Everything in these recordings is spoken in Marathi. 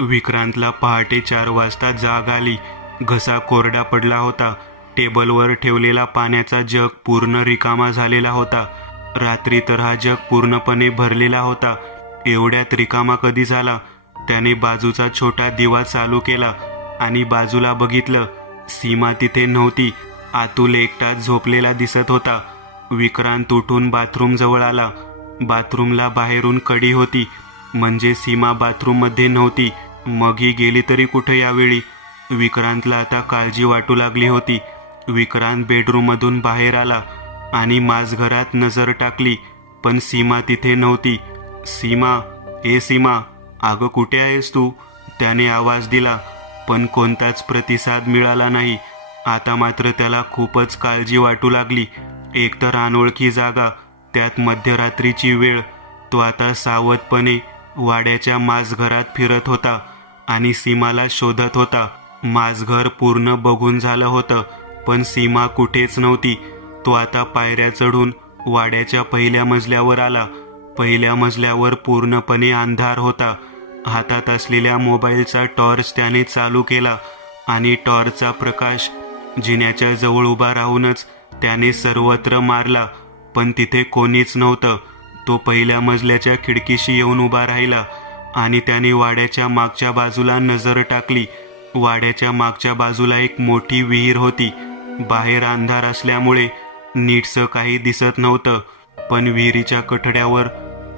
विक्रांतला पहाटे 4 वाजता जाग आली. घसा कोरडा पडला होता. टेबलवर ठेवलेला पाण्याचा जग पूर्ण रिकामा झालेला होता. रात्री तर हा जग पूर्णपणे भरलेला होता. एवढ्यात रिकामा कधी झाला? त्याने बाजूचा छोटा दिवा चालू केला आणि बाजूला बघितलं. सीमा तिथे नव्हती. अतुल एकटाच झोपलेला दिसत होता. विक्रांत उठून बाथरूम जवळ आला. बाथरूमला बाहेरून कडी होती, म्हणजे सीमा बाथरूममध्ये नव्हती. मग ही गेली तरी कुठे यावेळी? विक्रांतला आता काळजी वाटू लागली होती. विक्रांत बेडरूममधून बाहेर आला आणि माझघरात नजर टाकली, पण सीमा तिथे नव्हती. सीमा, ए सीमा, अगं कुठे आहेस तू? त्याने आवाज दिला, पण कोणताच प्रतिसाद मिळाला नाही. आता मात्र त्याला खूपच काळजी वाटू लागली. एकतर अनोळखी जागा, त्यात मध्यरात्रीची वेळ. तो आता सावधपणे वाड्याच्या माझघरात फिरत होता आणि सीमाला शोधत होता. माझघर पूर्ण बघून झालं होतं, पण सीमा कुठेच नव्हती. तो आता पायऱ्या चढून वाड्याच्या पहिल्या मजल्यावर आला. पहिल्या मजल्यावर पूर्णपणे अंधार होता. हातात असलेल्या मोबाईलचा टॉर्च त्याने चालू केला आणि टॉर्चचा प्रकाश जिन्याच्या जवळ उभा राहूनच त्याने सर्वत्र मारला, पण तिथे कोणीच नव्हतं. तो पहिल्या मजल्याच्या खिडकीशी येऊन उभा राहिला आणि त्याने वाड्याच्या मागच्या बाजूला नजर टाकली. वाड्याच्या मागच्या बाजूला एक मोठी विहीर होती. बाहेर अंधार असल्यामुळे नीटसं काही दिसत नव्हतं, पण विहिरीच्या कठड्यावर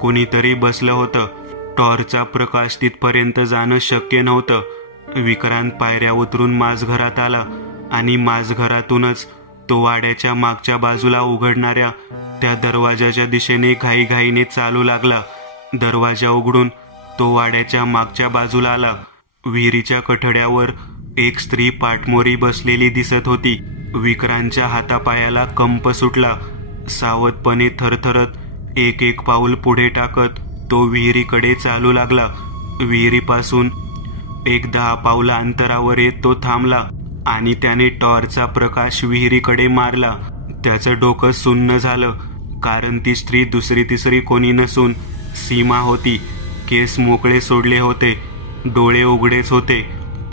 कोणीतरी बसलं होतं. टॉर्चचा प्रकाश तिथपर्यंत जाणं शक्य नव्हतं. विक्रांत पायऱ्या उतरून माझघरात आला आणि माझघरातूनच तो वाड्याच्या मागच्या बाजूला उघडणाऱ्या त्या दरवाजाच्या दिशेने घाईघाईने चालू लागला. दरवाजा उघडून तो वाड्याच्या मागच्या बाजूला आला. विहिरीच्या कठड्यावर एक स्त्री पाठमोरी बसलेली दिसत होती. विक्रांतच्या हातापायाला कंप सुटला. सावधपणे थरथरत एक एक पाऊल पुढे टाकत तो विहिरीकडे चालू लागला. विहिरीपासून 10 पावलं अंतरावर येत तो थांबला आणि त्याने टॉर्चचा प्रकाश विहिरीकडे मारला. त्याचं डोकं सुन्न झालं, कारण ती स्त्री दुसरी तिसरी कोणी नसून सीमा होती. केस मोकळे सोडले होते, डोळे उघडेच होते.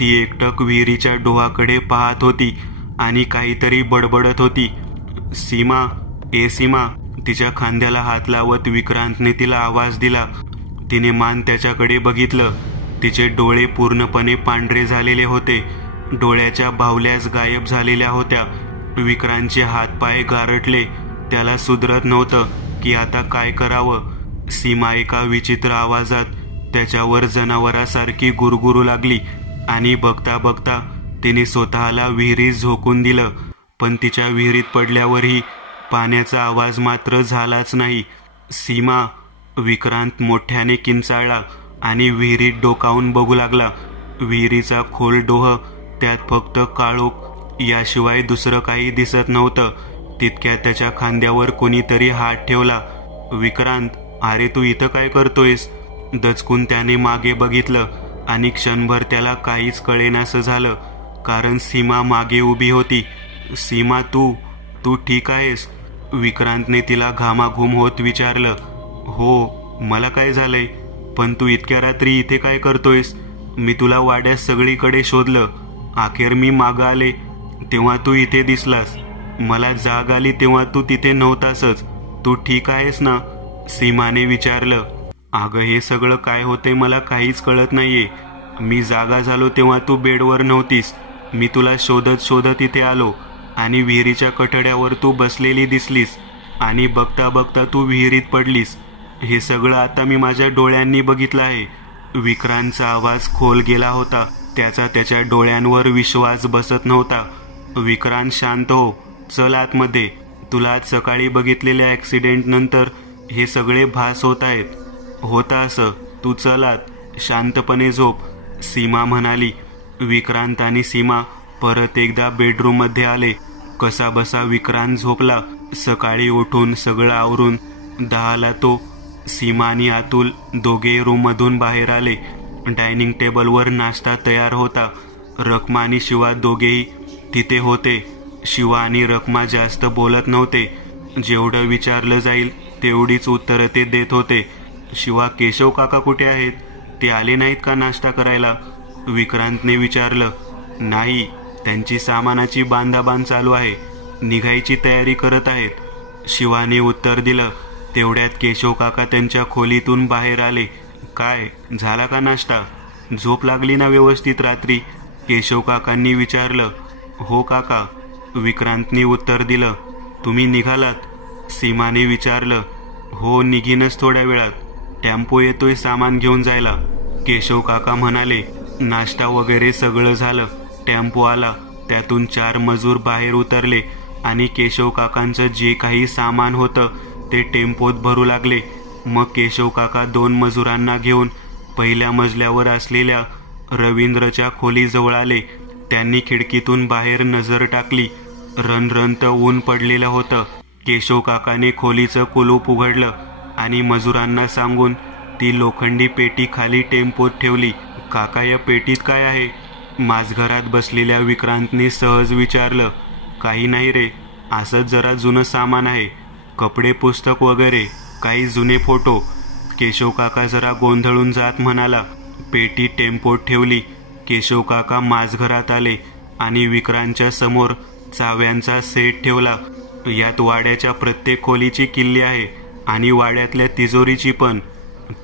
ती एकटक विहिरीच्या डोहाकडे पाहत होती आणि काहीतरी बडबडत होती. सीमा, ए सीमा, तिच्या खांद्याला हात लावत विक्रांतने तिला आवाज दिला. तिने मान त्याच्याकडे बघितलं. तिचे डोळे पूर्णपणे पांढरे झालेले होते. डोळ्याच्या बाहुल्याच गायब झालेल्या होत्या. विक्रांतचे हातपाय गारटले. त्याला सुधरत नव्हतं की आता काय करावं. सीमा एका विचित्र आवाजात त्याच्यावर जनावरासारखी गुरगुरू लागली आणि बघता बघता तिने स्वतःला विहिरीत झोकून दिलं. पण तिच्या विहिरीत पडल्यावरही पाण्याचा आवाज मात्र झालाच नाही. सीमा, विक्रांत मोठ्याने किंचाळला आणि विहिरीत डोकावून बघू लागला. विहिरीचा खोल डोह, त्यात फक्त काळोख, याशिवाय दुसरं काही दिसत नव्हतं. तितक्यात त्याच्या खांद्यावर कोणीतरी हात ठेवला. विक्रांत, अरे तू इथं काय करतोयस? दचकून त्याने मागे बघितलं आणि क्षणभर त्याला काहीच कळेनासं झालं, कारण सीमा मागे उभी होती. सीमा, तू ठीक आहेस? विक्रांतने तिला घामाघूम होत विचारलं. हो, मला काय झालंय? पण तू इतक्या रात्री इथे काय करतोयस? मी तुला वाड्यात सगळीकडे शोधलं. अखेर मी मागं आले तेव्हा तू इथे दिसलास. मला जाग आली तेव्हा तू तिथे नव्हतासच. तू ठीक आहेस ना? सीमाने विचारलं. अगं, हे सगळं काय होते मला काहीच कळत नाहीये. मी जागा झालो तेव्हा तू बेडवर नव्हतीस. मी तुला शोधत शोधत इथे आलो आणि विहिरीच्या कठड्यावर तू बसलेली दिसलीस आणि बघता बघता तू विहिरीत पडलीस. हे सगळं आता मी माझ्या डोळ्यांनी बघितलं आहे. विक्रांतचा आवाज खोल गेला होता. त्याचा त्याच्या डोळ्यांवर विश्वास बसत नव्हता. विक्रांत, शांत हो. चल आतमध्ये. तुला आज सकाळी बघितलेल्या ॲक्सिडेंट नंतर हे सगळे भास होत आहेत. होतं असं. तू चल आत. शांतपणे झोप, सीमा म्हणाली. विक्रांत आणि सीमा परत एकदा बेडरूममध्ये आले. कसाबसा विक्रांत झोपला. सकाळी उठून सगळं आवरून 10ला तो, सीमा आणि अतुल दोघे रूममधून बाहेर आले. डायनिंग टेबलवर नाश्ता तयार होता. रखमा आणि शिवा दोघेही तिथे होते. शिवा आणि रखमा जास्त बोलत नव्हते. जेवढं विचारलं जाईल तेवढीच उत्तरं ते देत होते. शिवा, केशव काका कुठे आहेत? ते आले नाहीत का नाश्ता करायला? विक्रांतने विचारलं. नाही, त्यांची सामानाची बांधाबांध चालू आहे, निघायची तयारी करत आहेत, शिवाने उत्तर दिलं. तेवढ्यात केशव काका त्यांच्या खोलीतून बाहेर आले. काय झाला का नाश्ता? झोप लागली ना व्यवस्थित रात्री? केशव काकांनी विचारलं. हो काका, विक्रांतने उत्तर दिलं. तुम्ही निघालात? सीमाने विचारलं. हो, निघीनच थोड्या वेळात, टेम्पो येतोय सामान घेऊन जायला, केशव काका म्हणाले. नाश्ता वगैरे सगळं झालं. टेम्पो आला, त्यातून 4 मजूर बाहेर उतरले आणि केशव काकांचं जे काही सामान होतं ते टेम्पोत भरू लागले. मग केशव काका 2 मजुरांना घेऊन पहिल्या मजल्यावर असलेल्या रवींद्रच्या खोलीजवळ आले. त्यांनी खिडकीतून बाहेर नजर टाकली. रणरणत ऊन पडलेलं होतं. केशव काकाने खोलीचं कुलूप उघडलं आणि मजुरांना सांगून ती लोखंडी पेटी खाली टेम्पोत ठेवली. काका, या पेटीत काय आहे? माझघरात बसलेल्या विक्रांतने सहज विचारलं. काही नाही रे, असंच जरा जुनं सामान आहे, कपडे, पुस्तक वगैरे, काही जुने फोटो, केशव काका जरा गोंधळून जात म्हणाला. पेटी टेम्पोत ठेवली. केशव काका माझघरात आले आणि विक्रांतच्या समोर चाव्यांचा सेट ठेवला. यात वाड्याच्या प्रत्येक खोलीची किल्ली आहे आणि वाड्यातल्या तिजोरीची पण.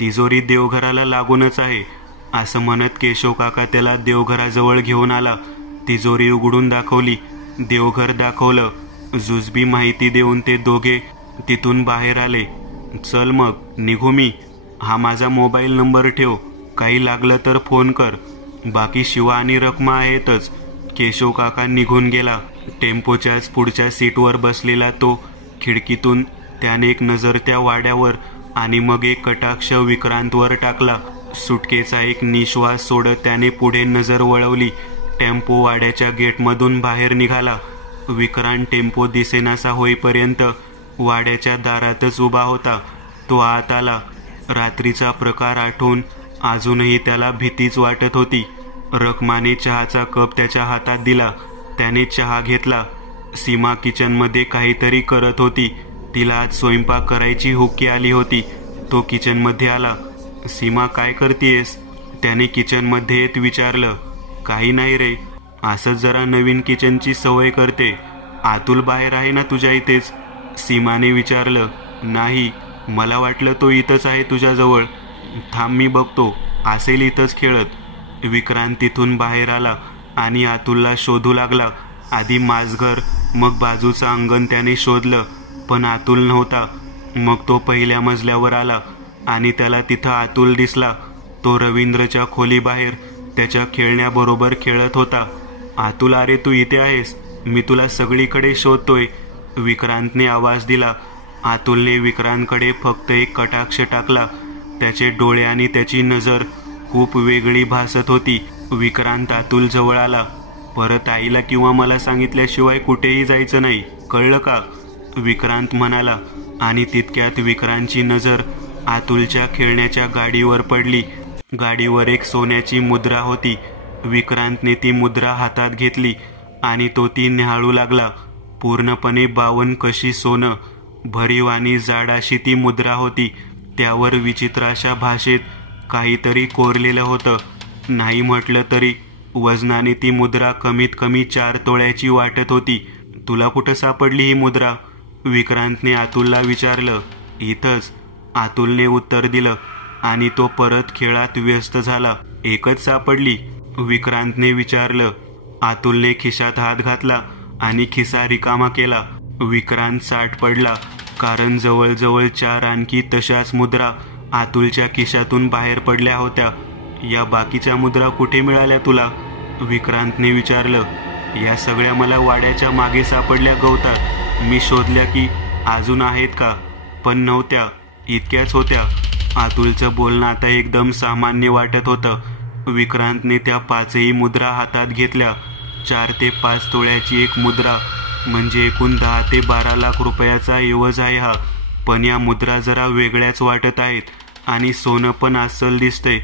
तिजोरी देवघराला लागूनच आहे, असं म्हणत केशव काका त्याला देवघराजवळ घेऊन आला. तिजोरी उघडून दाखवली, देवघर दाखवलं. जुजबी माहिती देऊन ते दोघे तिथून बाहेर आले. चल मग निघू मी, हा माझा मोबाईल नंबर ठेव, काही लागलं तर फोन कर, बाकी शिवा आणि रखमा आहेतच. केशव काका निघून गेला. टेम्पोच्याच पुढच्या सीटवर बसलेला तो खिडकीतून त्याने एक नजर त्या वाड्यावर आणि मग एक कटाक्ष विक्रांतवर टाकला. सुटकेचा एक निश्वास सोडत त्याने पुढे नजर वळवली. टेम्पो वाड्याच्या गेटमधून बाहेर निघाला. विक्रांत टेम्पो दिसेनासा होईपर्यंत वाड्याच्या दारातच उभा होता. तो आत आला. रात्रीचा प्रकार आठवून अजूनही त्याला भीतीच वाटत होती. रखमाने चहाचा कप त्याच्या हातात दिला. त्याने चहा घेतला. सीमा किचनमध्ये काहीतरी करत होती. तिला आज स्वयंपाक करायची हुक्की आली होती. तो किचनमध्ये आला. सीमा, काय करतेयस? त्याने किचनमध्ये येत विचारलं. काही नाही रे, असंच जरा नवीन किचनची सवय करते. आतुल बाहेर आहे ना तुझ्या इथेच? सीमाने विचारलं. नाही, मला वाटलं तो इथंच आहे तुझ्याजवळ. थांब, मी बघतो, असेल इथंच खेळत. विक्रांत तिथून बाहेर आला आणि अतुलला शोधू लागला. आधी माझघर, मग बाजूचं अंगण त्याने शोधलं, पण अतुल नव्हता. मग तो पहिल्या मजल्यावर आला आणि त्याला तिथं अतुल दिसला. तो रवींद्रच्या खोलीबाहेर त्याच्या खेळण्याबरोबर खेळत होता. अतुल, अरे तू इथे आहेस, मी तुला सगळीकडे शोधतोय, विक्रांतने आवाज दिला. अतुलने विक्रांतकडे फक्त एक कटाक्ष टाकला. त्याचे डोळे आणि त्याची नजर खूप वेगळी भासत होती. विक्रांत अतुल जवळ आला. परत आईला किंवा मला सांगितल्याशिवाय कुठेही जायचं नाही, कळलं का? विक्रांत म्हणाला. आणि तितक्यात विक्रांतची नजर अतुलच्या खेळण्याच्या गाडीवर पडली. गाडीवर एक सोन्याची मुद्रा होती. विक्रांतने ती मुद्रा हातात घेतली आणि तो ती न्याहाळू लागला. पूर्णपणे 52 कशी सोनं, भरीव आणि जाड अशी ती मुद्रा होती. त्यावर विचित्र अशा भाषेत काहीतरी कोरलेलं होतं. नाही म्हटलं तरी वजनाने ती मुद्रा कमीत कमी 4 तोळ्याची वाटत होती. तुला कुठं सापडली ही मुद्रा? विक्रांतने अतुलला विचारलं. इथंच, अतुलने उत्तर दिलं आणि तो परत खेळात व्यस्त झाला. एकच सापडली? विक्रांतने विचारलं. अतुलने खिशात हात घातला आणि खिसा रिकामा केला. विक्रांत साठ पडला, कारण जवळजवळ 4 आणखी तशाच मुद्रा अतुलच्या खिशातून बाहेर पडल्या होत्या. या बाकीच्या मुद्रा कुठे मिळाल्या तुला? विक्रांतने विचारलं. या सगळ्या मला वाड्याच्या मागे सापडल्या गवतात. मी शोधल्या की अजून आहेत का, पण नव्हत्या, इतक्याच होत्या. अतुलचं बोलणं आता एकदम सामान्य वाटत होतं. विक्रांतने त्या 5ही मुद्रा हातात घेतल्या. 4 ते 5 तोळ्याची एक मुद्रा म्हणजे एकूण 10 ते 12 लाख रुपयाचा ऐवज आहे हा. पण या मुद्रा जरा वेगळ्याच वाटत आहेत आणि सोनं पण अस्सल दिसतंय.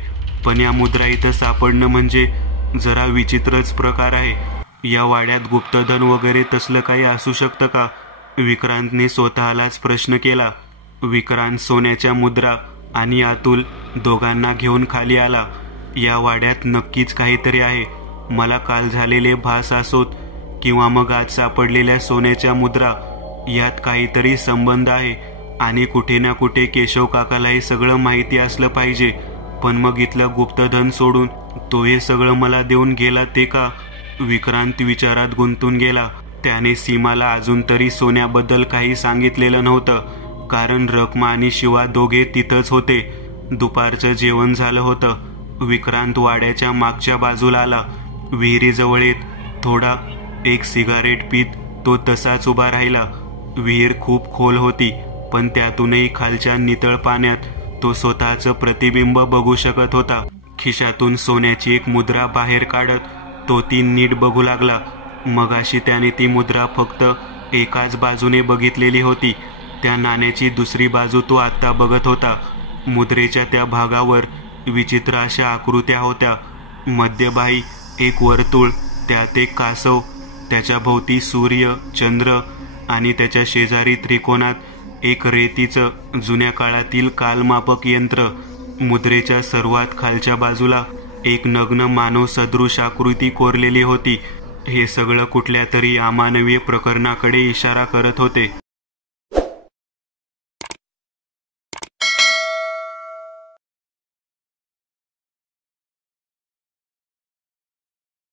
पण या मुद्रा इथं सापडणं म्हणजे जरा विचित्रच प्रकार आहे. या वाड्यात गुप्तधन वगैरे तसलं काही असू शकतं का? विक्रांतने स्वतःलाच प्रश्न केला. विक्रांत, सोन्याच्या मुद्रा आणि अतुल दोघांना घेऊन खाली आला. या वाड्यात नक्कीच काहीतरी आहे. मला काल झालेले भास असोत किंवा मग आज सापडलेल्या सोन्याच्या मुद्रा, यात काहीतरी संबंध आहे आणि कुठे ना कुठे केशव काकाला हे सगळं माहिती असलं पाहिजे. पण मग इथलं गुप्तधन सोडून तो हे सगळं मला देऊन गेला ते का? विक्रांत विचारात गुंतून गेला. त्याने सीमाला अजून तरी सोन्याबद्दल काही सांगितलेलं नव्हतं, कारण रखमा आणि शिवा दोघे तिथंच होते. दुपारचं जेवण झालं होतं. विक्रांत वाड्याच्या मागच्या बाजूला आला. विहिरीजवळ येत थोडा एक सिगारेट पीत तो तसाच उभा राहिला. विहीर खूप खोल होती, पण त्यातूनही खालच्या नितळ पाण्यात तो स्वतःचं प्रतिबिंब बघू शकत होता. खिशातून सोन्याची एक मुद्रा बाहेर काढत तो ती नीट बघू लागला. मगाशी त्याने ती मुद्रा फक्त एकाच बाजूने बघितलेली होती. त्या नाण्याची दुसरी बाजू तो आत्ता बघत होता. मुद्रेच्या त्या भागावर विचित्र अशा आकृत्या होत्या. मध्यभागी एक वर्तुळ, त्यात एक कासव, त्याच्या भोवती सूर्य, चंद्र आणि त्याच्या शेजारी त्रिकोणात एक रेतीचं जुन्या काळातील कालमापक यंत्र. मुद्रेच्या सर्वात खालच्या बाजूला एक नग्न मानव सदृश आकृती कोरलेली होती. हे सगळं कुठल्या तरी अमानवीय प्रकरणाकडे इशारा करत होते.